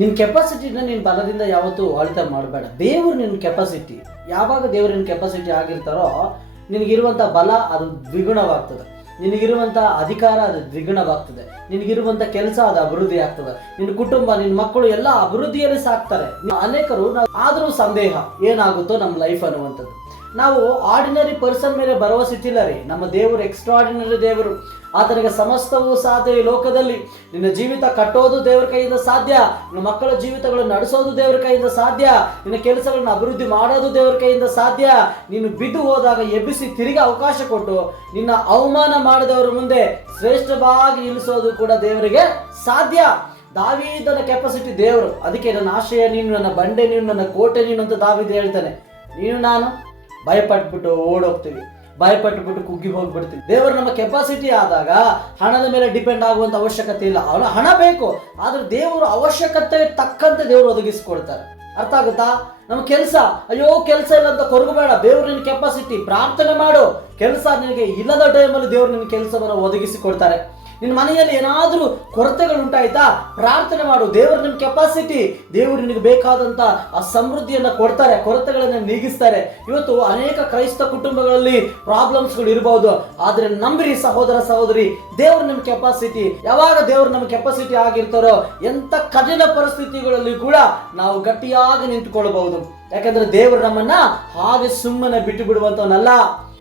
ನಿನ್ನ ಕೆಪಾಸಿಟಿನ ನೀನು ಬಲದಿಂದ ಯಾವತ್ತೂ ಅಳತೆ ಮಾಡಬೇಡ. ದೇವರು ನಿನ್ನ ಕೆಪಾಸಿಟಿ, ಯಾವಾಗ ದೇವರು ನಿನ್ನ ಕೆಪಾಸಿಟಿ ಆಗಿರ್ತಾರೋ ನಿನಗಿರುವಂಥ ಬಲ ಅದು ದ್ವಿಗುಣವಾಗ್ತದೆ, ನಿನಗಿರುವಂಥ ಅಧಿಕಾರ ಅದು ದ್ವಿಗುಣವಾಗ್ತದೆ, ನಿನಗಿರುವಂಥ ಕೆಲಸ ಅದು ಅಭಿವೃದ್ಧಿ ಆಗ್ತದೆ, ನಿನ್ನ ಕುಟುಂಬ ನಿನ್ನ ಮಕ್ಕಳು ಎಲ್ಲ ಅಭಿವೃದ್ಧಿಯಲ್ಲಿ ಸಾಕ್ತಾರೆ. ಅನೇಕರು ಆದರೂ ಸಂದೇಹ ಏನಾಗುತ್ತೋ ನಮ್ಮ ಲೈಫ್ ಅನ್ನುವಂಥದ್ದು. ನಾವು ಆರ್ಡಿನರಿ ಪರ್ಸನ್ ಮೇಲೆ ಭರವಸೆ ಇಟ್ಟಿಲ್ಲ ರೀ. ನಮ್ಮ ದೇವರು ಎಕ್ಸ್ಟ್ರಾರ್ಡಿನರಿ ದೇವರು, ಆತನಿಗೆ ಸಮಸ್ತವೂ ಸಾಧ್ಯ. ಈ ಲೋಕದಲ್ಲಿ ನಿನ್ನ ಜೀವಿತ ಕಟ್ಟೋದು ದೇವರ ಕೈಯಿಂದ ಸಾಧ್ಯ, ನಿನ್ನ ಮಕ್ಕಳ ಜೀವಿತಗಳನ್ನು ನಡೆಸೋದು ದೇವರ ಕೈಯಿಂದ ಸಾಧ್ಯ, ನಿನ್ನ ಕೆಲಸಗಳನ್ನು ಅಭಿವೃದ್ಧಿ ಮಾಡೋದು ದೇವರ ಕೈಯಿಂದ ಸಾಧ್ಯ. ನೀನು ಬಿದ್ದು ಹೋದಾಗ ಎಬ್ಬಿಸಿ ತಿರುಗಿ ಅವಕಾಶ ಕೊಟ್ಟು ನಿನ್ನ ಅವಮಾನ ಮಾಡಿದವರ ಮುಂದೆ ಶ್ರೇಷ್ಠವಾಗಿ ನಿಲ್ಲಿಸೋದು ಕೂಡ ದೇವರಿಗೆ ಸಾಧ್ಯ. ದಾವೀದನ ಕೆಪಾಸಿಟಿ ದೇವರು. ಅದಕ್ಕೆ ನನ್ನ ಆಶ್ರಯ ನೀನು, ನನ್ನ ಬಂಡೆ ನೀನು, ನನ್ನ ಕೋಟೆ ನೀನು ಅಂತ ದಾವೀದ ಹೇಳ್ತಾನೆ. ನೀನು ನಾನು ಭಯಪಟ್ಬಿಟ್ಟು ಓಡೋಗ್ತೀವಿ, ಭಯಪಟ್ಟುಬಿಟ್ಟು ಕುಗ್ಗಿ ಹೋಗ್ಬಿಡ್ತೀವಿ. ದೇವರು ನಮ್ಮ ಕೆಪಾಸಿಟಿ ಆದಾಗ ಹಣದ ಮೇಲೆ ಡಿಪೆಂಡ್ ಆಗುವಂಥ ಅವಶ್ಯಕತೆ ಇಲ್ಲ. ಅವನ ಹಣ ಬೇಕು, ಆದ್ರೆ ದೇವರು ಅವಶ್ಯಕತೆ ತಕ್ಕಂತೆ ದೇವರು ಒದಗಿಸಿಕೊಡ್ತಾರೆ. ಅರ್ಥ ಆಗುತ್ತಾ? ನಮ್ಮ ಕೆಲಸ, ಅಯ್ಯೋ ಕೆಲಸ ಇಲ್ಲ ಅಂತ ಕೊರಗಬೇಡ. ದೇವರು ನಿನ್ನ ಕೆಪಾಸಿಟಿ, ಪ್ರಾರ್ಥನೆ ಮಾಡು. ಕೆಲಸ ನಿನಗೆ ಇಲ್ಲದ ಟೈಮಲ್ಲಿ ದೇವರು ನಿನ್ನ ಕೆಲಸವನ್ನು ಒದಗಿಸಿಕೊಡ್ತಾರೆ. ನಿನ್ನ ಮನೆಯಲ್ಲಿ ಏನಾದರೂ ಕೊರತೆಗಳು ಉಂಟಾಯ್ತಾ, ಪ್ರಾರ್ಥನೆ ಮಾಡು. ದೇವರು ನಿಮ್ಮ ಕೆಪಾಸಿಟಿ, ದೇವರು ನಿನಗೆ ಬೇಕಾದಂಥ ಆ ಸಮೃದ್ಧಿಯನ್ನು ಕೊಡ್ತಾರೆ, ಕೊರತೆಗಳನ್ನು ನೀಗಿಸ್ತಾರೆ. ಇವತ್ತು ಅನೇಕ ಕ್ರೈಸ್ತ ಕುಟುಂಬಗಳಲ್ಲಿ ಪ್ರಾಬ್ಲಮ್ಸ್ಗಳು ಇರಬಹುದು, ಆದರೆ ನಂಬಿರಿ ಸಹೋದರ ಸಹೋದರಿ, ದೇವರು ನಿಮ್ಮ ಕೆಪಾಸಿಟಿ. ಯಾವಾಗ ದೇವರು ನಮ್ಮ ಕೆಪಾಸಿಟಿ ಆಗಿರ್ತಾರೋ ಎಂಥ ಕಠಿಣ ಪರಿಸ್ಥಿತಿಗಳಲ್ಲಿ ಕೂಡ ನಾವು ಗಟ್ಟಿಯಾಗಿ ನಿಂತುಕೊಳ್ಳಬಹುದು. ಯಾಕಂದ್ರೆ ದೇವರು ನಮ್ಮನ್ನ ಹಾಗೆ ಸುಮ್ಮನೆ ಬಿಟ್ಟು ಬಿಡುವಂಥವನಲ್ಲ.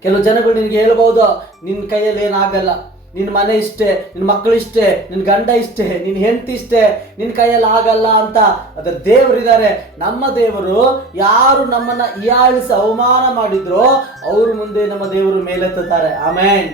ಕೆಲವು ಜನಗಳು ನಿನಗೆ ಹೇಳ್ಬಹುದು, ನಿನ್ನ ಕೈಯಲ್ಲಿ ಏನಾಗಲ್ಲ, ನಿನ್ನ ಮನೆ ಇಷ್ಟೇ, ನಿನ್ನ ಮಕ್ಕಳು ಇಷ್ಟೇ, ನಿನ್ನ ಗಂಡ ಇಷ್ಟೇ, ನಿನ್ನ ಹೆಂಡತಿ ಇಷ್ಟೇ, ನಿನ್ನ ಕೈಯಲ್ಲಿ ಆಗಲ್ಲ ಅಂತ. ಅದರ ದೇವರಿದ್ದಾರೆ. ನಮ್ಮ ದೇವರು ಯಾರು ನಮ್ಮನ್ನ ಹೀಯಾಳಿಸಿ ಅವಮಾನ ಮಾಡಿದ್ರೋ ಅವ್ರ ಮುಂದೆ ನಮ್ಮ ದೇವರು ಮೇಲೆತ್ತುತ್ತಾರೆ. ಆಮೆನ್.